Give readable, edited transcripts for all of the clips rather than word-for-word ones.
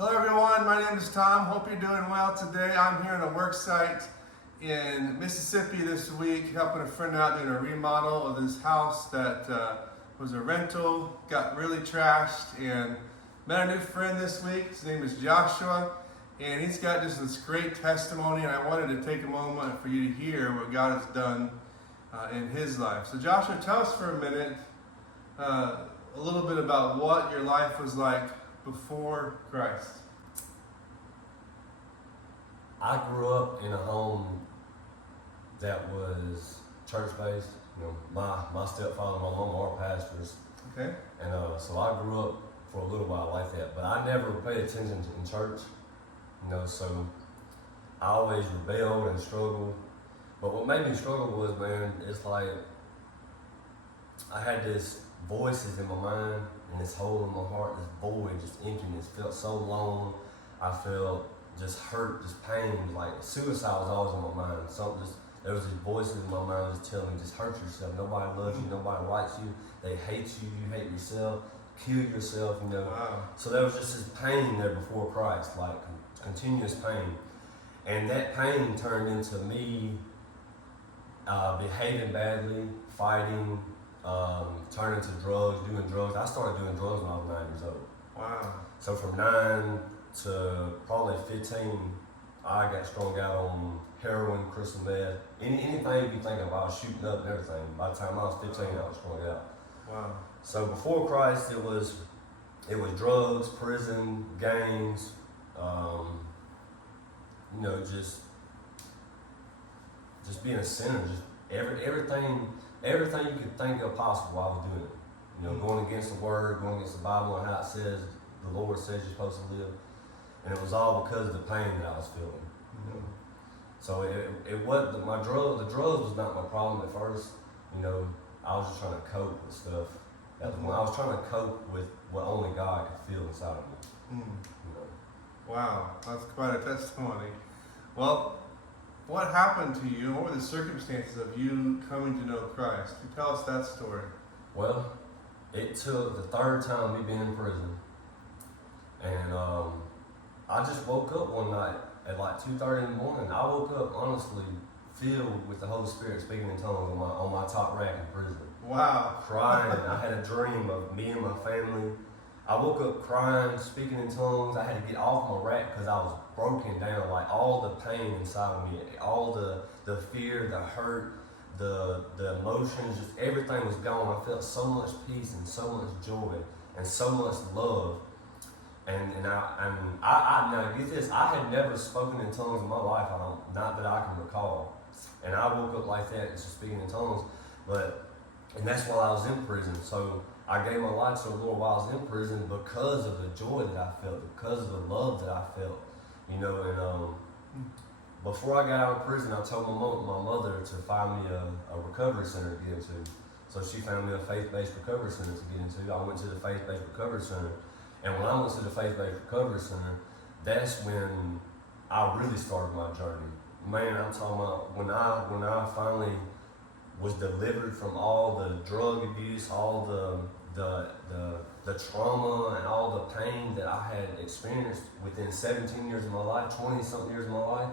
Hello everyone, my name is Tom. Hope you're doing well today. I'm here on a work site in Mississippi this week, helping a friend out doing a remodel of this house that was a rental, got really trashed, and met a new friend this week. His name is Joshua, and he's got just this great testimony, and I wanted to take a moment for you to hear what God has done in his life. So Joshua, tell us for a minute a little bit about what your life was like before Christ. I grew up in a home that was church-based. You know, my stepfather and my mom are pastors. Okay. And so I grew up for a little while like that. But I never paid attention in church. You know, so I always rebelled and struggled. But what made me struggle was, man, it's like I had this voices in my mind and this hole in my heart, this void, just emptiness. Felt so alone. I felt just hurt, just pain. Like suicide was always in my mind. There was these voices in my mind just telling me, just hurt yourself. Nobody loves you. Nobody likes you. They hate you. You hate yourself. Kill yourself. You know. Wow. So there was just this pain there before Christ, like continuous pain, and that pain turned into me behaving badly, fighting. Turning to drugs, doing drugs. I started doing drugs when I was 9 years old. Wow. So from 9 to probably 15, I got strung out on heroin, crystal meth, anything you can think of. I was shooting up and everything. By the time I was 15, I was strung out. Wow. So before Christ, it was drugs, prison, gangs, you know, just being a sinner, just everything you could think of possible, I was doing it. You know, going against the Word, going against the Bible and how it says, the Lord says you're supposed to live. And it was all because of the pain that I was feeling. You know? So it wasn't, the drugs was not my problem at first. You know, I was just trying to cope with stuff. I was trying to cope with what only God could feel inside of me. You know? Wow, that's quite a testimony. Well, what happened to you? What were the circumstances of you coming to know Christ? Can you tell us that story? Well, it took the third time me being in prison. And I just woke up one night at like 2:30 in the morning. I woke up honestly filled with the Holy Spirit speaking in tongues on my top rack in prison. Wow. Crying. I had a dream of me and my family. I woke up crying, speaking in tongues. I had to get off my rack because I was broken down. Like all the pain inside of me, all the fear, the hurt, the emotions, just everything was gone. I felt so much peace and so much joy and so much love. And I now get this, I had never spoken in tongues in my life, not that I can recall. And I woke up like that, just speaking in tongues. And that's while I was in prison. So I gave my life to the Lord while I was in prison because of the joy that I felt, because of the love that I felt. You know, and before I got out of prison, I told my mother to find me a recovery center to get into. So she found me a faith-based recovery center to get into. I went to the faith-based recovery center. And when I went to the faith-based recovery center, that's when I really started my journey. Man, I'm talking about when I finally was delivered from all the drug abuse, all the trauma and all the pain that I had experienced within 17 years of my life, 20-something years of my life,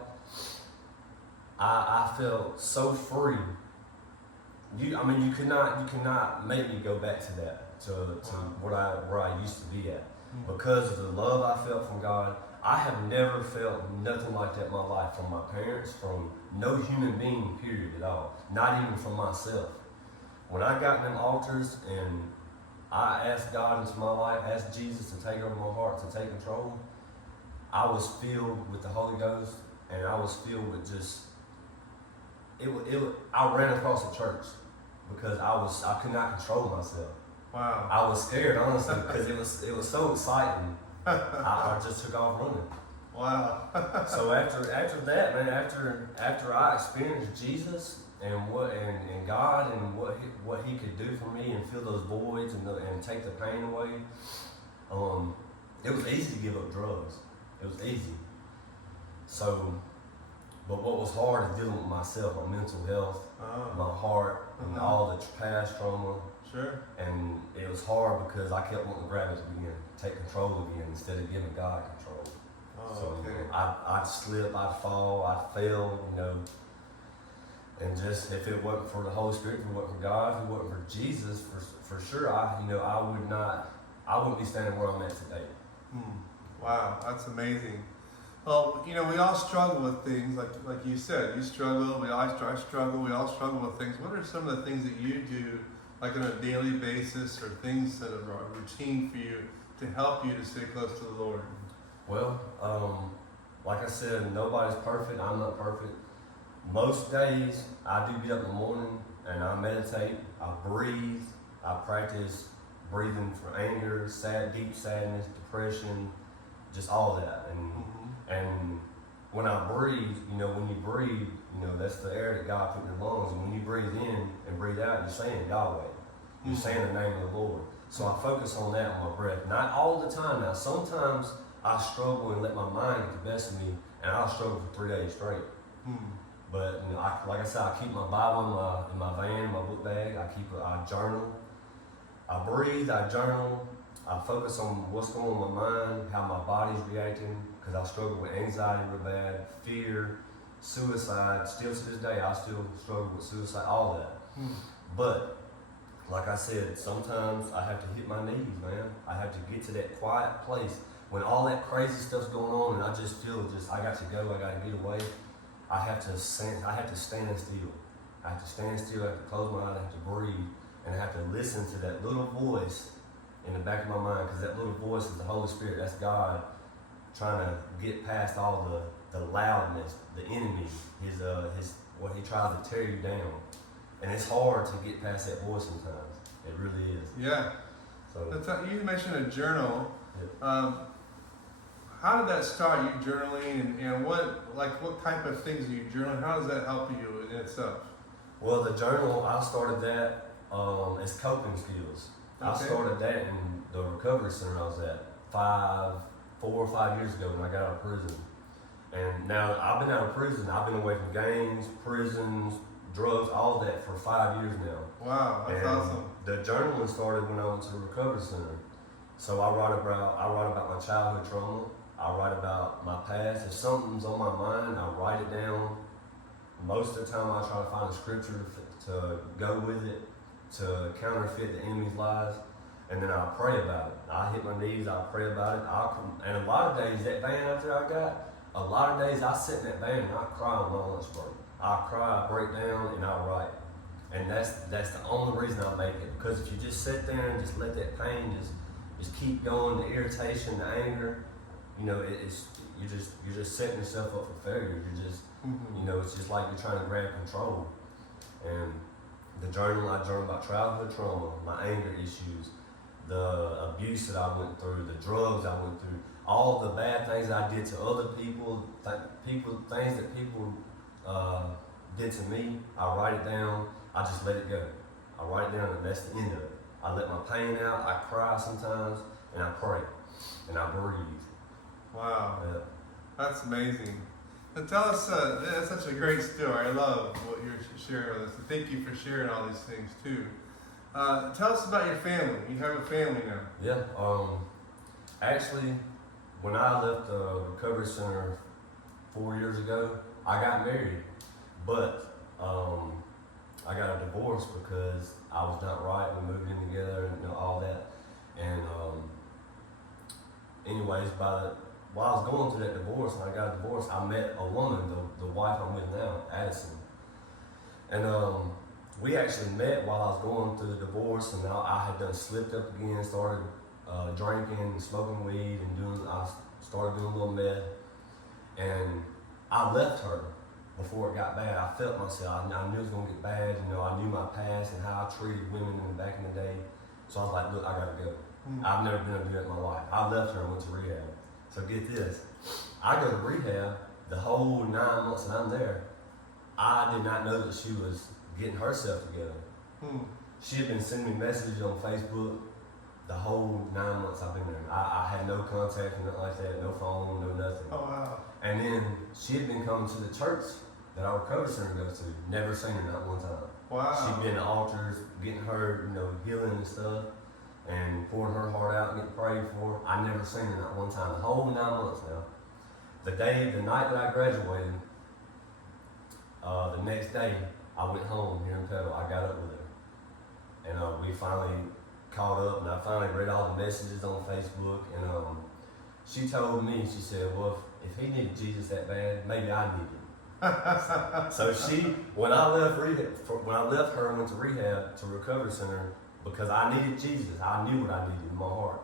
I felt so free. You cannot make me go back to that, to where I used to be at. Because of the love I felt from God, I have never felt nothing like that in my life from my parents, from no human being, period, at all. Not even from myself. When I got in them altars and I asked God into my life, asked Jesus to take over my heart, to take control, I was filled with the Holy Ghost, and I was filled with just, I ran across the church because I could not control myself. Wow. I was scared, honestly, because it was so exciting. I just took off running. Wow. So after that, man, after I experienced Jesus and God and what He could do for me and fill those voids and take the pain away, it was easy to give up drugs. It was easy. So, but what was hard is dealing with myself, my mental health, my heart, and all the past trauma. Sure. And it was hard because I kept wanting to grab it again, take control again instead of giving God control. Oh, So okay. I'd slip, I'd fall, I'd fail, and just if it wasn't for the Holy Spirit, if it wasn't for God, if it wasn't for Jesus, for sure, I wouldn't be standing where I'm at today. Wow, that's amazing. Well, we all struggle with things, like you said. You struggle, I struggle, we all struggle with things. What are some of the things that you do, like on a daily basis, or things that are a routine for you to help you to stay close to the Lord? Well, like I said, nobody's perfect. I'm not perfect. Most days, I do get up in the morning and I meditate, I breathe, I practice breathing for anger, deep sadness, depression, just all that. And when I breathe, when you breathe, that's the air that God put in your lungs. And when you breathe in and breathe out, you're saying Yahweh. You're saying the name of the Lord. So I focus on that on my breath. Not all the time now. Sometimes I struggle and let my mind get the best of me, and I'll struggle for 3 days straight. But like I said, I keep my Bible in my van, my book bag. I journal. I breathe. I journal. I focus on what's going on in my mind, how my body's reacting, because I struggle with anxiety real bad, fear, suicide. Still to this day, I still struggle with suicide, all that. But like I said, sometimes I have to hit my knees, man. I have to get to that quiet place when all that crazy stuff's going on, and I just feel I got to go, I got to get away. I have to stand still. I have to stand still. I have to close my eyes, I have to breathe, and I have to listen to that little voice in the back of my mind, because that little voice is the Holy Spirit. That's God trying to get past all the loudness, the enemy, what he tries to tear you down. And it's hard to get past that voice sometimes. It really is. Yeah. So You mentioned a journal. yeah. How did that start, you journaling, and what type of things are you journaling? How does that help you in itself? Well, the journal, I started that as coping skills. Okay. I started that in the recovery center I was at 4 or 5 years ago when I got out of prison. And now I've been out of prison. I've been away from gangs, prisons, drugs, all that for 5 years now. Wow, that's awesome. The journaling started when I went to the recovery center. So I write about my childhood trauma. I write about my past. If something's on my mind, I write it down. Most of the time I try to find a scripture to go with it, to counterfeit the enemy's lies, and then I pray about it. I hit my knees, I pray about it. And a lot of days, that van out there I got, a lot of days I sit in that van and I cry on my lunch break. I cry, I break down, and I write. And that's the only reason I make it. Because if you just sit there and just let that pain just keep going, the irritation, the anger, you're just setting yourself up for failure. You're just, it's just like you're trying to grab control. And the journal, I journal about childhood trauma, my anger issues, the abuse that I went through, the drugs I went through, all the bad things I did to other people, things that people did to me. I write it down. I just let it go. I write it down, and that's the end of it. I let my pain out. I cry sometimes, and I pray, and I breathe. Wow, Yeah. That's amazing. So tell us, that's such a great story. I love what you're sharing with us. And thank you for sharing all these things too. Tell us about your family. You have a family now. Yeah. Actually, when I left the recovery center 4 years ago, I got married, but I got a divorce because I was not right. We moved in together and all that. And anyways, while I was going through that divorce and I got a divorce, I met a woman, the wife I'm with now, Addison. And we actually met while I was going through the divorce, and I had slipped up again, started drinking, smoking weed, and I started doing a little meth. And I left her before it got bad. I felt myself. I knew it was going to get bad. I knew my past and how I treated women in the back in the day. So I was like, look, I got to go. I've never been able to do that in my life. I left her and went to rehab. So get this. I go to rehab the whole 9 months that I'm there. I did not know that she was getting herself together. She had been sending me messages on Facebook the whole 9 months I've been there. I had no contact or nothing like that, no phone, no nothing. Oh, wow. And then she had been coming to the church that our recovery center goes to. Never seen her, not one time. Wow. She'd been to altars, getting her, healing and stuff, and pouring her heart out and getting prayed for. I never seen her, not one time. The whole 9 months now. the night that I graduated, the next day I went home here in Petal. I got up with her, and we finally caught up, and I finally read all the messages on Facebook, and she told me, she said, well, if he needed Jesus that bad, maybe I need him. So when I left her and went to rehab, to recovery center, because I needed Jesus, I knew what I needed in my heart.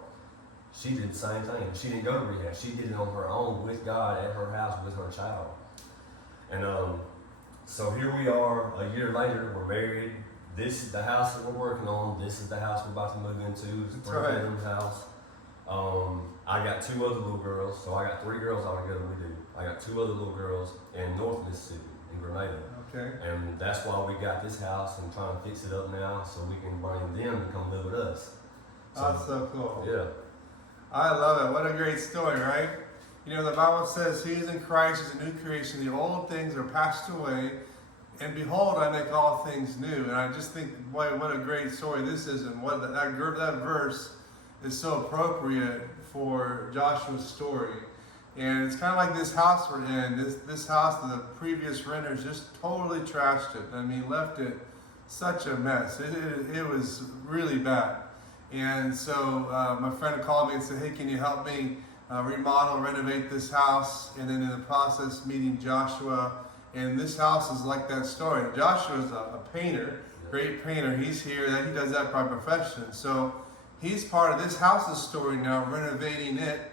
She did the same thing. She didn't go to rehab. She did it on her own with God at her house with her child. And so here we are, a year later, we're married. This is the house that we're working on. This is the house we're about to move into. It's a three-bedroom house. I got 2 other little girls, so I got 3 girls altogether. We do. I got 2 other little girls in North Mississippi, in Grenada. Okay. And that's why we got this house and trying to fix it up now, so we can bring them to come live with us. That's so cool. Yeah. I love it. What a great story, right? You know, the Bible says, he is in Christ is a new creation. The old things are passed away, and behold, I make all things new. And I just think, boy, what a great story this is, and what that verse is so appropriate for Joshua's story. And it's kind of like this house we're in. This house, the previous renters just totally trashed it. I mean, left it such a mess. It was really bad. And so my friend called me and said, hey, can you help me remodel, renovate this house? And then in the process, meeting Joshua. And this house is like that story. Joshua's a painter, great painter. He's here. He does that by profession. So he's part of this house's story now, renovating it.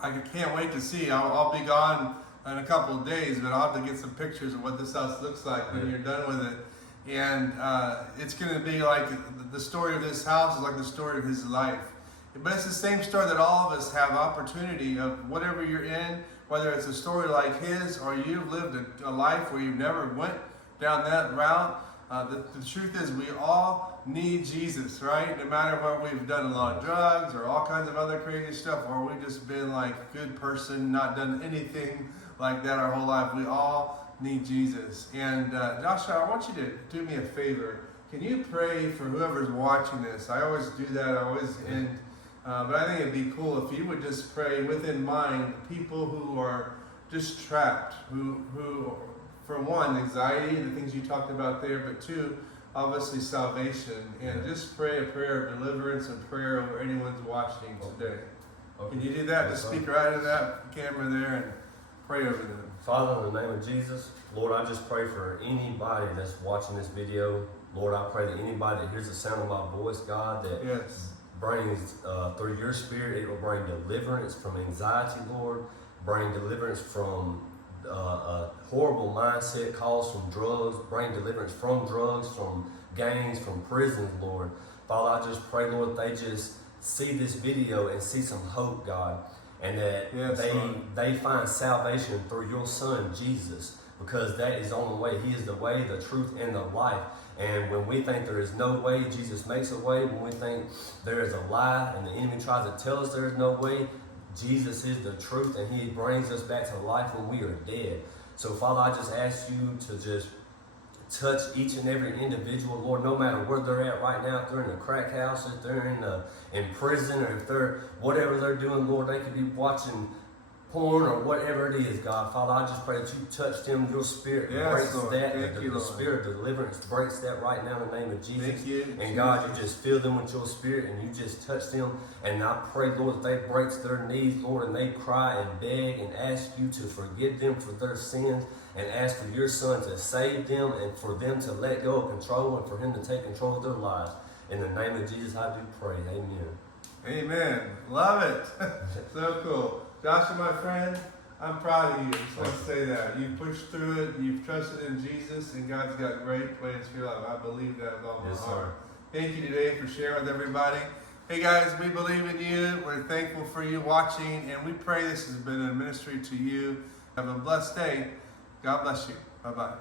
I can't wait to see. I'll be gone in a couple of days, but I'll have to get some pictures of what this house looks like when you're done with it. And it's going to be like the story of this house is like the story of his life. But it's the same story that all of us have opportunity of whatever you're in, whether it's a story like his or you've lived a life where you never went down that route. The truth is we all need Jesus, right? No matter whether we've done a lot of drugs or all kinds of other crazy stuff, or we've just been like a good person, not done anything like that our whole life. We all need Jesus. And Joshua, I want you to do me a favor. Can you pray for whoever's watching this? I always do that. I always end. But I think it'd be cool if you would just pray within mind people who are just trapped, who for one, anxiety, the things you talked about there, but 2, obviously salvation. And just pray a prayer of deliverance and prayer over anyone's watching today. Okay. Can you do that? Just speak right into that camera there and pray over them. Father, in the name of Jesus, Lord, I just pray for anybody that's watching this video. Lord, I pray that anybody that hears the sound of my voice, God, that brings, through your spirit, it will bring deliverance from anxiety, Lord. Bring deliverance from a horrible mindset caused from drugs. Bring deliverance from drugs, from gangs, from prisons, Lord. Father, I just pray, Lord, they just see this video and see some hope, God. And that they find salvation through your Son, Jesus, because that is the only way. He is the way, the truth, and the life. And when we think there is no way, Jesus makes a way. When we think there is a lie and the enemy tries to tell us there is no way, Jesus is the truth, and he brings us back to life when we are dead. So, Father, I just ask you to just touch each and every individual, Lord, no matter where they're at right now, if they're in a crack house, if they're in prison, or if they're whatever they're doing, Lord, they could be watching porn or whatever it is, God. Father, I just pray that you touch them, your spirit breaks Lord. That, the spirit of deliverance breaks that right now in the name of Jesus. Thank you, and God, you just fill them with your spirit and you just touch them. And I pray, Lord, that they break their knees, Lord, and they cry and beg and ask you to forgive them for their sins and ask for your Son to save them and for them to let go of control and for him to take control of their lives. In the name of Jesus, I do pray. Amen. Amen. Love it. So cool. Joshua, my friend, I'm proud of you. I just want to say that. You've pushed through it, you've trusted in Jesus, and God's got great plans for your life. I believe that with all my heart. Thank you today for sharing with everybody. Hey guys, we believe in you. We're thankful for you watching, and we pray this has been a ministry to you. Have a blessed day. God bless you. Bye-bye.